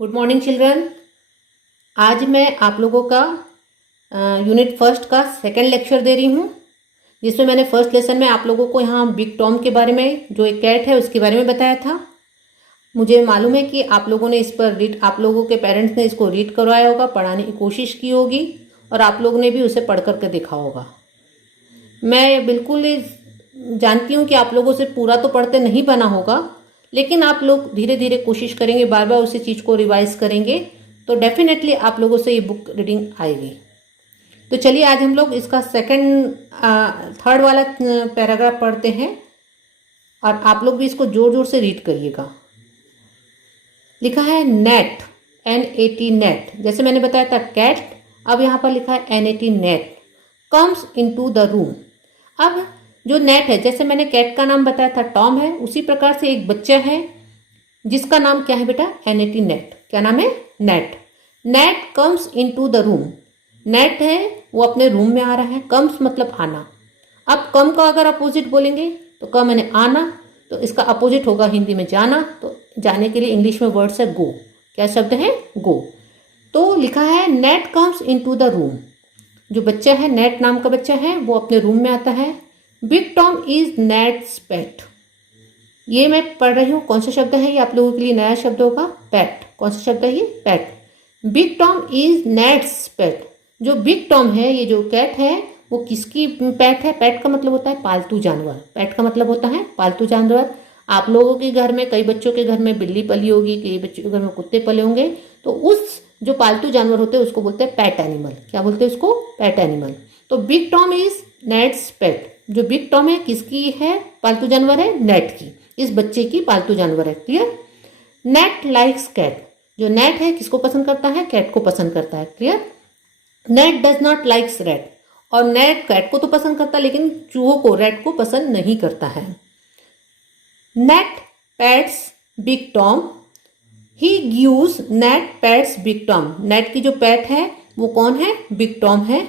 Good morning children. आज मैं आप लोगों का यूनिट फर्स्ट का सेकंड लेक्चर दे रही हूँ, जिसमें मैंने फर्स्ट लेसन में आप लोगों को यहाँ बिग टॉम के बारे में, जो एक कैट है, उसके बारे में बताया था। मुझे मालूम है कि आप लोगों ने इस पर आप लोगों के पेरेंट्स ने इसको रीड करवाया होगा, पढ़ाने की कोशिश की होगी और आप लोगों ने भी उसे पढ़ करके देखा होगा। मैं बिल्कुल जानती हूँ कि आप लोगों से पूरा तो पढ़ते नहीं बना होगा, लेकिन आप लोग धीरे धीरे कोशिश करेंगे, बार बार उसी चीज़ को रिवाइज करेंगे तो डेफिनेटली आप लोगों से ये बुक रीडिंग आएगी। तो चलिए आज हम लोग इसका थर्ड वाला पैराग्राफ पढ़ते हैं और आप लोग भी इसको जोर जोर से रीड करिएगा। लिखा है नेट, NAT नेट। जैसे मैंने बताया था कैट, अब यहाँ पर लिखा है NAT net comes into the room. अब जो नेट है, जैसे मैंने कैट का नाम बताया था टॉम है, उसी प्रकार से एक बच्चा है जिसका नाम क्या है बेटा? NAT net. क्या नाम है? Net. Net comes into the room. Net है वो अपने रूम में आ रहा है। कम्स मतलब आना। अब कम का अगर अपोजिट बोलेंगे तो कम मैंने आना, तो इसका अपोजिट होगा हिंदी में जाना। तो जाने के लिए इंग्लिश में वर्ड्स है गो। क्या शब्द है? गो। तो लिखा है net comes into the room. जो बच्चा है, नेट नाम का बच्चा है, वो अपने रूम में आता है। बिग टॉम इज नेट्स पेट। ये मैं पढ़ रही हूँ, कौन सा शब्द है ये आप लोगों के लिए नया शब्द होगा? पेट। कौन सा शब्द है ये? पेट। बिग टॉम इज नेट्स पेट। जो बिग टॉम है, ये जो कैट है, वो किसकी पेट है? पेट का मतलब होता है पालतू जानवर। पेट का मतलब होता है पालतू जानवर। आप लोगों के घर में, कई बच्चों के घर में बिल्ली पली होगी, कई बच्चों के घर में कुत्ते पले होंगे, तो उस जो पालतू जानवर होते हैं उसको बोलते हैं पेट एनिमल। क्या बोलते हैं उसको? Pet animal. तो बिग टॉम इज नेट्स पेट। जो बिग टॉम है किसकी है? पालतू जानवर है? नेट की। इस बच्चे की पालतू जानवर है। क्लियर? Nate likes cat. जो नेट है किसको पसंद करता है? कैट को पसंद करता है। Clear? Net does not likes rat. और नेट कैट को तो पसंद करता है, लेकिन चूहों को, रैट को पसंद नहीं करता है। Net pets big Tom. He gives net pets big Tom. Net की जो पेट है वो कौन है? बिग टॉम है।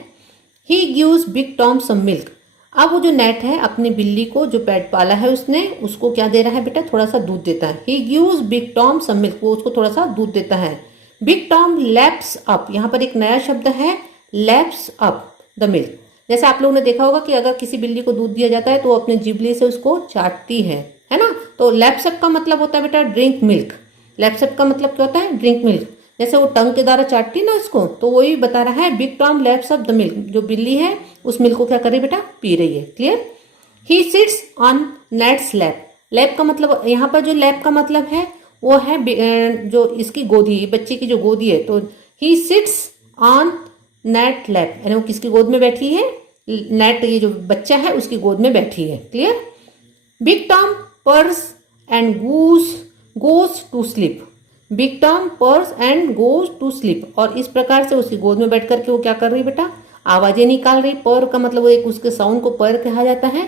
He gives big Tom some milk. अब वो जो नेट है अपनी बिल्ली को, जो पेट पाला है उसने, उसको क्या दे रहा है बेटा? थोड़ा सा दूध देता है। He gives big Tom some milk. वो उसको थोड़ा सा दूध देता है। Big Tom laps up. यहाँ पर एक नया शब्द है, लैप्स अप द मिल्क। जैसे आप लोगों ने देखा होगा कि अगर किसी बिल्ली को दूध दिया जाता है तो वो अपने जिबली से उसको चाटती है ना? तो लैप्स अप का मतलब होता है बेटा ड्रिंक मिल्क। लैप्स अप का मतलब क्या होता है? Drink milk. जैसे वो टंग के द्वारा चाटती ना उसको, तो वही बता रहा है big Tom laps up the milk. जो बिल्ली है उस मिल्क को क्या कर रही बेटा? पी रही है। Clear? He sits on nets lap. Lap का मतलब, यहाँ पर जो लैप का मतलब है वो है जो इसकी गोदी, बच्चे की जो गोदी है। तो he sits on net lap, यानी वो किसकी गोद में बैठी है? नेट, ये जो बच्चा है उसकी गोद में बैठी है। Clear? Big Tom purrs and goes to sleep. Big Tom purrs and goes to sleep. और इस प्रकार से उसकी गोद में बैठ करके वो क्या कर रही बेटा? आवाजें निकाल रही। पर का मतलब वो एक उसके साउंड को पर कहा जाता है,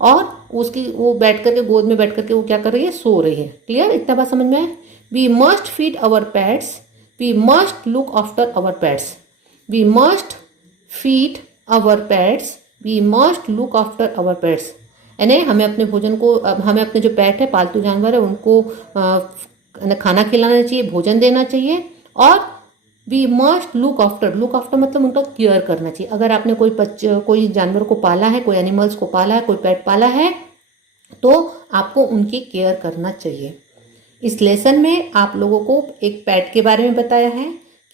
और उसकी वो बैठ करके, गोद में बैठ करके वो क्या कर रही है? सो रही है। क्लियर? इतना बात समझ में आए? We must feed our pets. We must look after our pets. We must feed our pets. We must look after our pets. यानी हमें अपने भोजन को, हमें अपने जो पेट है, पालतू जानवर है, उनको खाना खिलाना चाहिए, भोजन देना चाहिए। और we must look after. Look after मतलब उनका केयर करना चाहिए। अगर आपने कोई जानवर को पाला है, कोई एनिमल्स को पाला है, कोई पेट पाला है, तो आपको उनकी केयर करना चाहिए। इस लेसन में आप लोगों को एक पेट के बारे में बताया है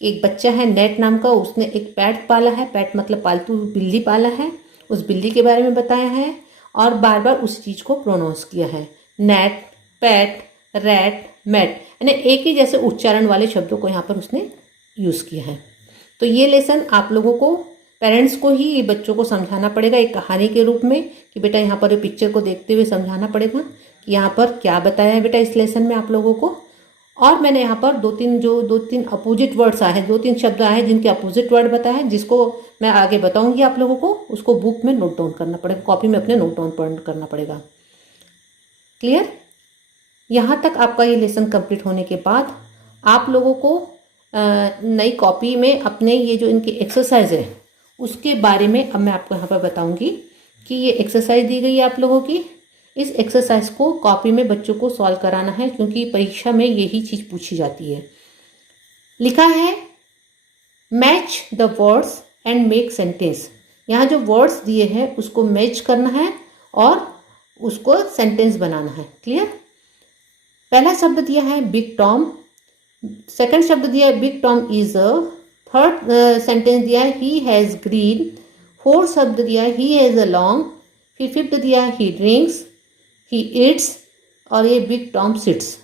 कि एक बच्चा है नेट नाम का, उसने एक पेट पाला है। पेट मतलब पालतू बिल्ली पाला है। उस बिल्ली के बारे में बताया है और बार बार उस चीज़ को प्रोनाउंस किया है। नेट, पेट, रैट, मेट, यानी एक ही जैसे उच्चारण वाले शब्दों को यहाँ पर उसने यूज़ किया है। तो ये लेसन आप लोगों को, पेरेंट्स को ही ये बच्चों को समझाना पड़ेगा एक कहानी के रूप में, कि बेटा यहाँ पर पिक्चर को देखते हुए समझाना पड़ेगा कि यहाँ पर क्या बताया है बेटा इस लेसन में आप लोगों को। और मैंने यहाँ पर दो तीन अपोजिट वर्ड्स आए हैं, 2-3 शब्द आए हैं जिनके अपोजिट वर्ड बताए हैं, जिसको मैं आगे बताऊंगी आप लोगों को। उसको बुक में नोट डाउन करना पड़ेगा, कॉपी में अपने नोट डाउन करना पड़ेगा। क्लियर? यहाँ तक आपका ये लेसन कंप्लीट होने के बाद आप लोगों को नई कॉपी में अपने ये जो इनकी एक्सरसाइज है उसके बारे में अब मैं आपको यहाँ पर बताऊंगी कि ये एक्सरसाइज दी गई है आप लोगों की। इस एक्सरसाइज को कॉपी में बच्चों को सॉल्व कराना है, क्योंकि परीक्षा में यही चीज़ पूछी जाती है। लिखा है match the words and make sentence. यहाँ जो वर्ड्स दिए हैं उसको मैच करना है और उसको सेंटेंस बनाना है। क्लियर? पहला शब्द दिया है बिग टॉम, सेकंड शब्द दिया है big Tom is a, third sentence दिया है ही हैज़ ग्रीन, फोर्थ शब्द दिया है ही हैज़ अ लॉन्ग, फिर फिफ्थ दिया है ही ड्रिंक्स, ही ईट्स, और ये बिग टॉम सिट्स।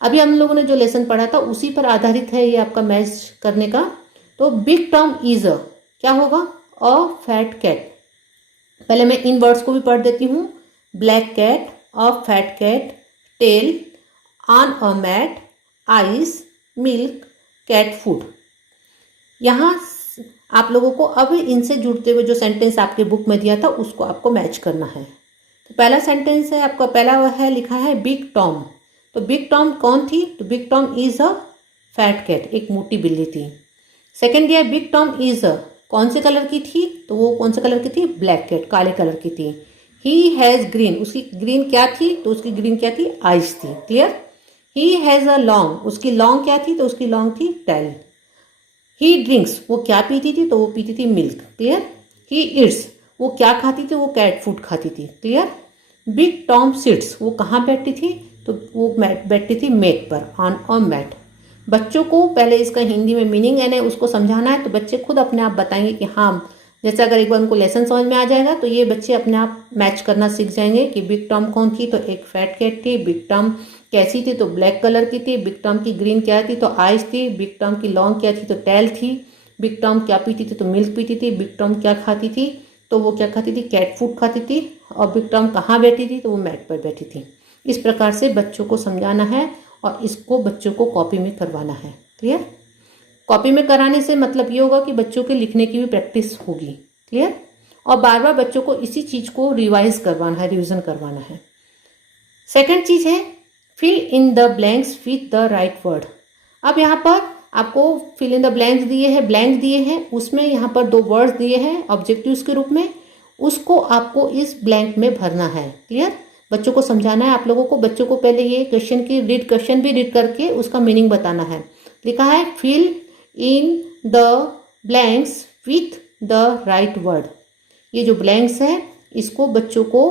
अभी हम लोगों ने जो लेसन पढ़ा था उसी पर आधारित है ये आपका मैच करने का। तो बिग टॉम इज अ क्या होगा? A fat cat. पहले मैं इन वर्ड्स को भी पढ़ देती हूँ। Black cat, a fat cat, tail, on a mat, ice, milk, cat food. यहाँ आप लोगों को अब इनसे जुड़ते हुए जो सेंटेंस आपके बुक में दिया था उसको आपको मैच करना है। तो पहला सेंटेंस है आपका, पहला है लिखा है बिग टॉम। तो बिग टॉम कौन थी? तो big Tom is a fat cat, एक मोटी बिल्ली थी। सेकेंड दिया बिग टॉम इज अ, कौन से कलर की थी? तो वो कौन से कलर की थी? ब्लैक कैट, काले कलर की थी। ही हैज़ ग्रीन, उसकी ग्रीन क्या थी? तो उसकी ग्रीन क्या थी? आइस थी। Clear? He has a long, उसकी लॉन्ग क्या थी? तो उसकी लॉन्ग थी टेल। ही ड्रिंक्स, वो क्या पीती थी? तो वो पीती थी मिल्क। क्लियर? ही ईट्स, वो क्या खाती थी? वो कैट फूड खाती थी। क्लियर? बिग टॉम सिट्स, वो कहाँ बैठती थी? तो वो बैठती थी मैट पर, ऑन अ मैट। बच्चों को पहले इसका हिंदी में मीनिंग यानी उसको समझाना है, तो बच्चे खुद अपने आप बताएंगे कि हाँ, जैसे अगर एक बार उनको लेसन समझ में आ जाएगा तो ये बच्चे अपने आप मैच करना सीख जाएंगे कि बिग टॉम कौन थी? तो एक फैट कैट थी। बिग टॉम कैसी थी? तो ब्लैक कलर की थी। बिग टॉम की ग्रीन क्या थी? तो आइस थी। बिग टॉम की लॉन्ग क्या थी? तो टेल थी। बिग टॉम क्या पीती थी? तो मिल्क पीती थी। बिग टॉम क्या खाती थी? तो वो क्या खाती थी? कैट फूड खाती थी। और बिग टॉम कहाँ बैठी थी? तो वो मैट पर बैठी थी। इस प्रकार से बच्चों को समझाना है और इसको बच्चों को कॉपी में करवाना है। क्लियर? कॉपी में कराने से मतलब ये होगा कि बच्चों के लिखने की भी प्रैक्टिस होगी। क्लियर? और बार बार बच्चों को इसी चीज़ को रिवाइज करवाना है, रिविजन करवाना है। सेकंड चीज़ है fill in the blanks with the right word. अब यहाँ पर आपको फिल इन द ब्लैंक्स दिए हैं, ब्लैंक दिए हैं, उसमें यहाँ पर दो वर्ड्स दिए हैं ऑब्जेक्टिव्स के रूप में, उसको आपको इस ब्लैंक में भरना है। क्लियर? बच्चों को समझाना है आप लोगों को। बच्चों को पहले ये क्वेश्चन भी रीड करके उसका मीनिंग बताना है। लिखा है fill in the blanks with the right word. ये जो ब्लैंक्स है इसको बच्चों को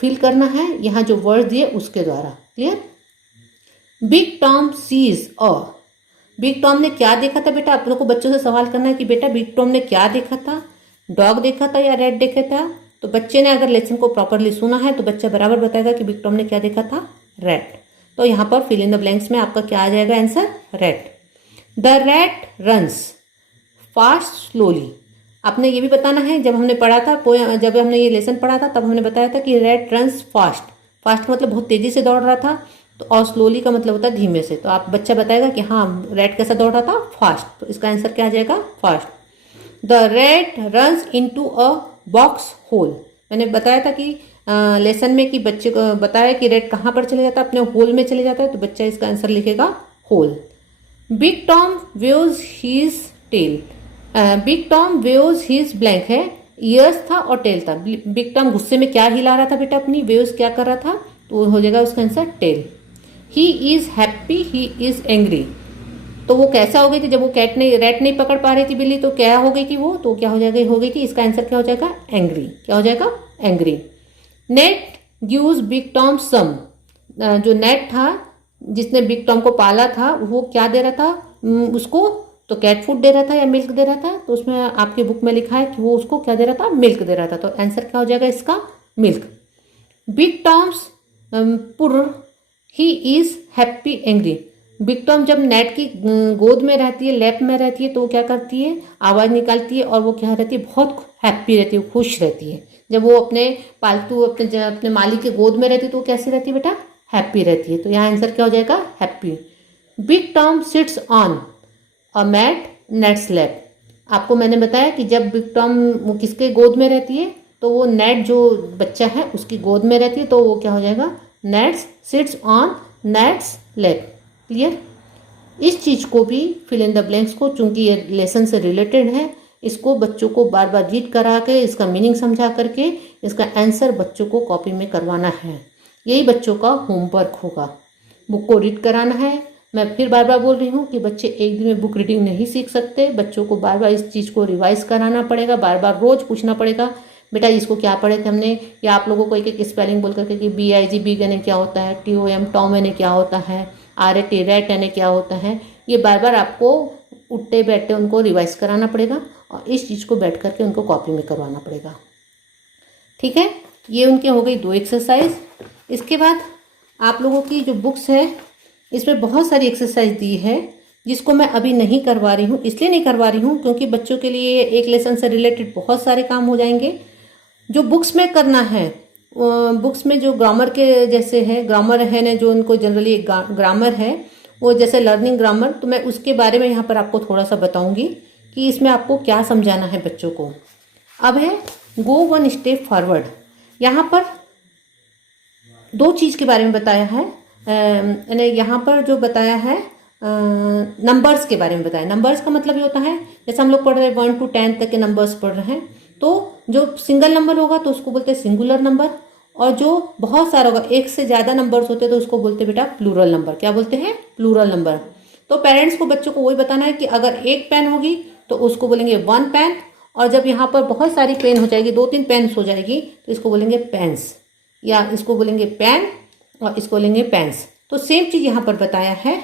फिल करना है यहाँ जो वर्ड दिए उसके द्वारा। Clear? Big Tom sees a, big Tom ने क्या देखा था? बेटा आप लोग को बच्चों से सवाल करना है कि बेटा बिग टॉम ने क्या देखा था? डॉग देखा था या रैट देखा था? तो बच्चे ने अगर लेसन को प्रॉपरली सुना है तो बच्चा बराबर बताएगा कि बिग टॉम ने क्या देखा था? रैट। तो यहाँ पर फिल इन द ब्लैंक्स में आपका क्या आ जाएगा answer? Rat. The rat runs fast slowly. आपने ये भी बताना है, जब हमने पढ़ा था, जब हमने ये लेसन पढ़ा था तब हमने बताया था कि रैट रन्स फास्ट। फास्ट मतलब बहुत तेजी से दौड़ रहा था, तो और स्लोली का मतलब होता है धीमे से। तो आप बच्चा बताएगा कि हाँ रैट कैसा दौड़ रहा था? फास्ट। तो इसका आंसर क्या आ जाएगा? Fast. The rat runs into a box hole. मैंने बताया था कि लेसन में कि बच्चे को बताया कि रैट कहाँ पर चले जाता है? अपने होल में चले जाता है। तो बच्चा इसका आंसर लिखेगा hole. Big Tom waves his tail. Big Tom waves his blank है, ईयर्स था और टेल था। बिग टॉम गुस्से में क्या हिला रहा था बेटा अपनी? वेव्स क्या कर रहा था? तो हो जाएगा उसका answer tail. He is happy, he is angry. तो वो कैसा हो गई थी जब वो रैट नहीं पकड़ पा रही थी बिल्ली, तो क्या हो गई थी वो? तो क्या हो गई थी? इसका आंसर क्या हो जाएगा? एंग्री। क्या हो जाएगा? Angry. Net gives big Tom sum. जो नेट था जिसने बिग टॉम को पाला था वो क्या दे रहा था उसको? तो कैट फूड दे रहा था या मिल्क दे रहा था? तो उसमें आपके बुक में लिखा है कि वो उसको क्या दे रहा था? मिल्क दे रहा था। तो आंसर क्या हो जाएगा इसका? मिल्क। बिग टॉम्स पुर ही is happy angry. Big Tom जब नेट की गोद में रहती है, लैप में रहती है, तो वो क्या करती है? आवाज़ निकालती है और वो क्या रहती है? बहुत हैप्पी रहती है, खुश रहती है। जब वो अपने पालतू अपने मालिक के गोद में रहती है तो वो कैसी रहती है बेटा? हैप्पी रहती है। तो यहाँ आंसर क्या हो जाएगा? Happy. Big Tom sits on a mat Nat's lap. आपको मैंने बताया कि जब बिग टॉम वो किसके गोद में रहती है? तो वो नेट जो बच्चा है उसकी गोद में रहती है, तो वो क्या हो जाएगा? Nets sits on nets lap. Clear? इस चीज़ को भी फिल इन द ब्लैंक्स को, चूंकि ये लेसन से रिलेटेड है, इसको बच्चों को बार बार रीड करा के इसका मीनिंग समझा करके इसका आंसर बच्चों को कॉपी में करवाना है। यही बच्चों का होमवर्क होगा। बुक को रीड कराना है, मैं फिर बार बार बोल रही हूँ कि बच्चे एक दिन में बुक रीडिंग नहीं सीख सकते, बच्चों को बार बार इस चीज़ को रिवाइज कराना पड़ेगा, बार बार रोज पूछना पड़ेगा, बेटा इसको क्या पढ़े थे हमने, या आप लोगों को एक एक स्पेलिंग बोल करके कि BIG बिग यानी क्या होता है, TOM टॉम यानी क्या होता है, RAT रैट यानी क्या होता है, ये बार बार आपको उठते बैठते उनको रिवाइज कराना पड़ेगा और इस चीज़ को बैठ करके उनको कॉपी में करवाना पड़ेगा। ठीक है, ये उनके हो गई 2 एक्सरसाइज। इसके बाद आप लोगों की जो बुक्स है इसमें बहुत सारी एक्सरसाइज दी है जिसको मैं अभी नहीं करवा रही हूँ। इसलिए नहीं करवा रही हूँ क्योंकि बच्चों के लिए एक लेसन से रिलेटेड बहुत सारे काम हो जाएंगे। जो बुक्स में करना है, बुक्स में जो ग्रामर के जैसे है, ग्रामर है ना, जो उनको जनरली ग्रामर है वो जैसे लर्निंग ग्रामर, तो मैं उसके बारे में यहाँ पर आपको थोड़ा सा बताऊंगी कि इसमें आपको क्या समझाना है बच्चों को। अब है गो 1 स्टेप फॉरवर्ड। यहाँ पर 2 चीज़ के बारे में बताया है, यानी यहाँ पर जो बताया है नंबर्स के बारे में बताया। नंबर्स का मतलब ये होता है जैसे हम लोग पढ़ रहे हैं 1 to 10 तक के नंबर्स पढ़ रहे हैं, तो जो सिंगल नंबर होगा तो उसको बोलते हैं सिंगुलर नंबर, और जो बहुत सारा होगा, एक से ज़्यादा नंबर्स होते हैं तो उसको बोलते हैं बेटा प्लूरल नंबर। क्या बोलते हैं? Plural number. तो पेरेंट्स को बच्चों को वही बताना है कि अगर एक पेन होगी तो उसको बोलेंगे 1 पेन, और जब यहाँ पर बहुत सारी पेन हो जाएगी, 2-3 पेन्स हो जाएगी, तो इसको बोलेंगे पेन्स, या इसको बोलेंगे पेन और इसको बोलेंगे पेन्स। तो सेम चीज़ यहाँ पर बताया है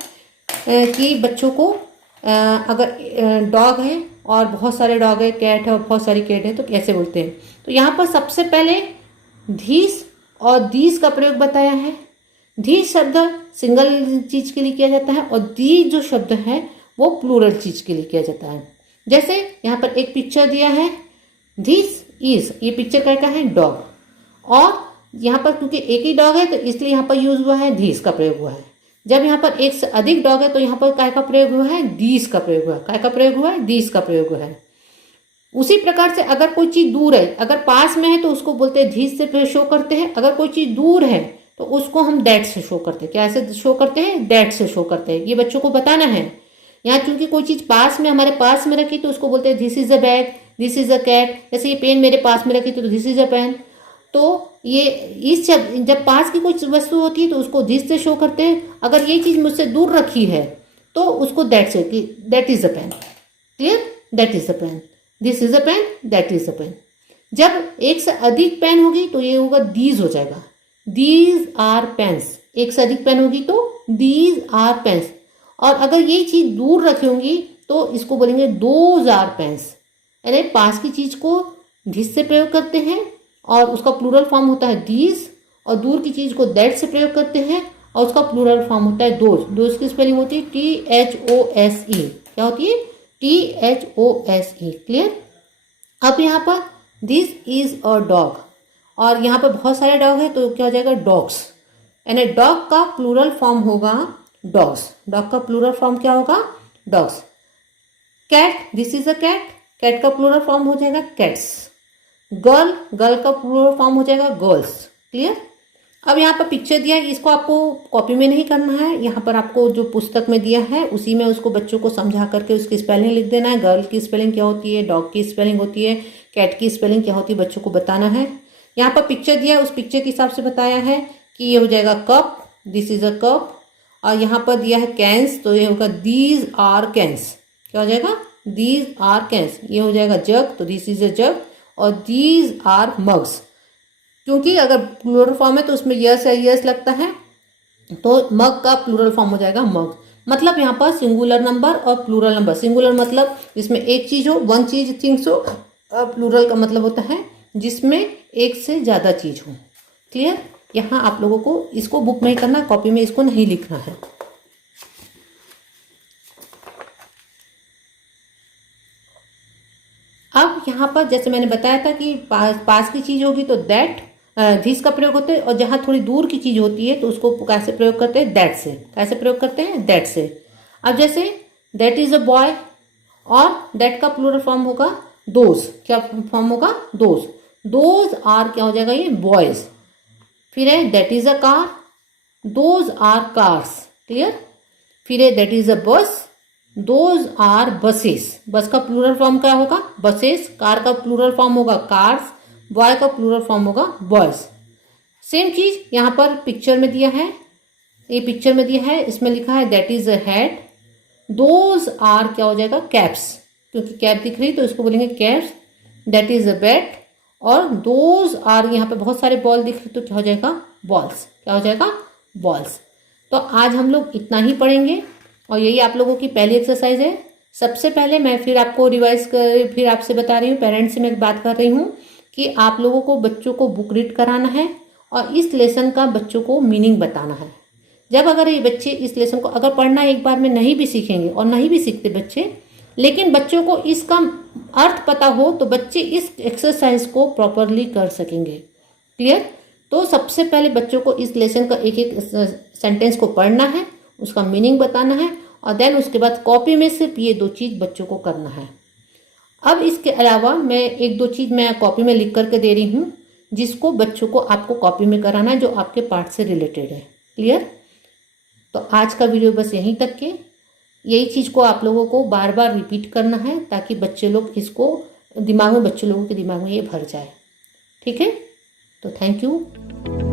कि बच्चों को अगर डॉग है और बहुत सारे डॉग है, कैट है और बहुत सारी कैट है, तो कैसे बोलते हैं। तो यहाँ पर सबसे पहले धीस और दीस का प्रयोग बताया है। धीस शब्द सिंगल चीज के लिए किया जाता है और दी जो शब्द है वो प्लूरल चीज के लिए किया जाता है। जैसे यहाँ पर एक पिक्चर दिया है, दिस इज, ये पिक्चर का है डॉग, और यहाँ पर क्योंकि एक ही डॉग है तो इसलिए यहाँ पर यूज हुआ है धीस का प्रयोग हुआ है। जब यहाँ पर एक से अधिक डॉग है तो यहाँ पर काय का प्रयोग हुआ है? दीस का प्रयोग हुआ है। काय का प्रयोग हुआ है? दीस का प्रयोग हुआ है। उसी प्रकार से अगर कोई चीज दूर है, अगर पास में है तो उसको बोलते हैं धीस से शो करते हैं, अगर कोई चीज दूर है तो उसको हम दैट से शो करते हैं। क्या से शो करते हैं? दैट से शो करते हैं। ये बच्चों को बताना है। यहाँ चूंकि कोई चीज पास में, हमारे पास में रखी तो उसको बोलते हैं this is a bag, this is a cat. जैसे ये पेन मेरे पास में रखी तो दिस इज अ पेन। तो ये इस जब पास की कोई वस्तु होती है तो उसको दिस से शो करते हैं। अगर ये चीज मुझसे दूर रखी है तो उसको दैट से, that is a pen. Clear? That is a pen, this is a pen, that is a pen. जब एक से अधिक पेन होगी तो ये होगा दीज हो जाएगा, दीज आर पेन्स। एक से अधिक पेन होगी तो दीज आर पेन्स। और अगर ये चीज दूर रखी होंगी तो इसको बोलेंगे दोज आर पेन्स। अरे पास की चीज को दिस से प्रयोग करते हैं और उसका प्लूरल फॉर्म होता है दीज, और दूर की चीज को दैट से प्रयोग करते हैं और उसका प्लूरल फॉर्म होता है दोज। दोज की स्पेलिंग होती है THOSE। क्या होती है? THOSE। क्लियर? अब यहाँ पर दिस इज अ डॉग, और यहाँ पर बहुत सारे डॉग है तो क्या हो जाएगा? डॉग्स। यानी डॉग का प्लूरल फॉर्म होगा डॉग्स। डॉग का प्लूरल फॉर्म क्या होगा? Dogs. Cat, this is a cat, cat का प्लूरल फॉर्म हो जाएगा कैट्स। गर्ल, गर्ल का प्लूरल फॉर्म हो जाएगा गर्ल्स। क्लियर? अब यहाँ पर पिक्चर दिया है, इसको आपको कॉपी में नहीं करना है, यहाँ पर आपको जो पुस्तक में दिया है उसी में उसको बच्चों को समझा करके उसकी स्पेलिंग लिख देना है। गर्ल की स्पेलिंग क्या होती है, डॉग की स्पेलिंग होती है, कैट की स्पेलिंग क्या होती है, बच्चों को बताना है। यहाँ पर पिक्चर दिया है, उस पिक्चर के हिसाब से बताया है कि ये हो जाएगा cup, this is a cup. और यहाँ पर दिया है कैंस, तो ये होगा दीज आर कैंस। क्या हो जाएगा? These are cans. ये हो जाएगा जग, तो दिस इज अ जग, और दीज आर मग्स। क्योंकि अगर प्लूरल फॉर्म है तो उसमें यस या यस लगता है, तो मग का प्लूरल फॉर्म हो जाएगा मग। मतलब यहाँ पर सिंगुलर नंबर और प्लूरल नंबर। सिंगुलर मतलब जिसमें एक चीज हो, वन चीज, थिंग्स हो। प्लूरल का मतलब होता है जिसमें एक से ज्यादा चीज हो। क्लियर? यहाँ आप लोगों को इसको बुक में ही करना, कॉपी में इसको नहीं लिखना है। अब यहाँ पर जैसे मैंने बताया था कि पास की चीज होगी तो दैट, दिस का प्रयोग होता है, और जहाँ थोड़ी दूर की चीज होती है तो उसको कैसे प्रयोग करते हैं? दैट से। कैसे प्रयोग करते हैं? दैट से। अब जैसे दैट इज अ बॉय, और दैट का प्लूरल फॉर्म होगा दोज। क्या फॉर्म होगा? दोज। दोज आर क्या हो जाएगा? ये बॉयज। फिर है that is a car, those are cars. Clear? फिर है दैट इज अ बस, दोज आर बसेस। बस का प्लूरल फॉर्म क्या होगा? बसेस। कार का प्लूरल फॉर्म होगा कार्स। बॉय का प्लूरल फॉर्म होगा बॉयज। सेम चीज यहाँ पर पिक्चर में दिया है, ये पिक्चर में दिया है, इसमें लिखा है that is a hat, those are क्या हो जाएगा कैप्स, क्योंकि कैप दिख रही तो इसको बोलेंगे caps, that is a bat, और दोज आर यहाँ पे बहुत सारे बॉल दिख रहे तो क्या हो जाएगा बॉल्स, क्या हो जाएगा बॉल्स। तो आज हम लोग इतना ही पढ़ेंगे और यही आप लोगों की पहली एक्सरसाइज है। सबसे पहले मैं फिर आपको रिवाइज कर फिर आपसे बता रही हूँ, पेरेंट्स से मैं बात कर रही हूँ कि आप लोगों को बच्चों को बुक रीड कराना है और इस लेसन का बच्चों को मीनिंग बताना है। जब अगर ये बच्चे इस लेसन को अगर पढ़ना एक बार में नहीं भी सीखेंगे और नहीं भी सीखते बच्चे, लेकिन बच्चों को इसका अर्थ पता हो तो बच्चे इस एक्सरसाइज को प्रॉपरली कर सकेंगे। क्लियर? तो सबसे पहले बच्चों को इस लेसन का एक एक सेंटेंस को पढ़ना है, उसका मीनिंग बताना है और देन उसके बाद कॉपी में सिर्फ ये 2 चीज़ बच्चों को करना है। अब इसके अलावा मैं 1-2 चीज़ मैं कॉपी में लिख करके दे रही हूँ जिसको बच्चों को आपको कॉपी में कराना है, जो आपके पार्ट से रिलेटेड है। क्लियर? तो आज का वीडियो बस यहीं तक के, यही चीज़ को आप लोगों को बार बार रिपीट करना है ताकि बच्चे लोग इसको दिमाग में, बच्चे लोगों के दिमाग में ये भर जाए। ठीक है? तो थैंक यू।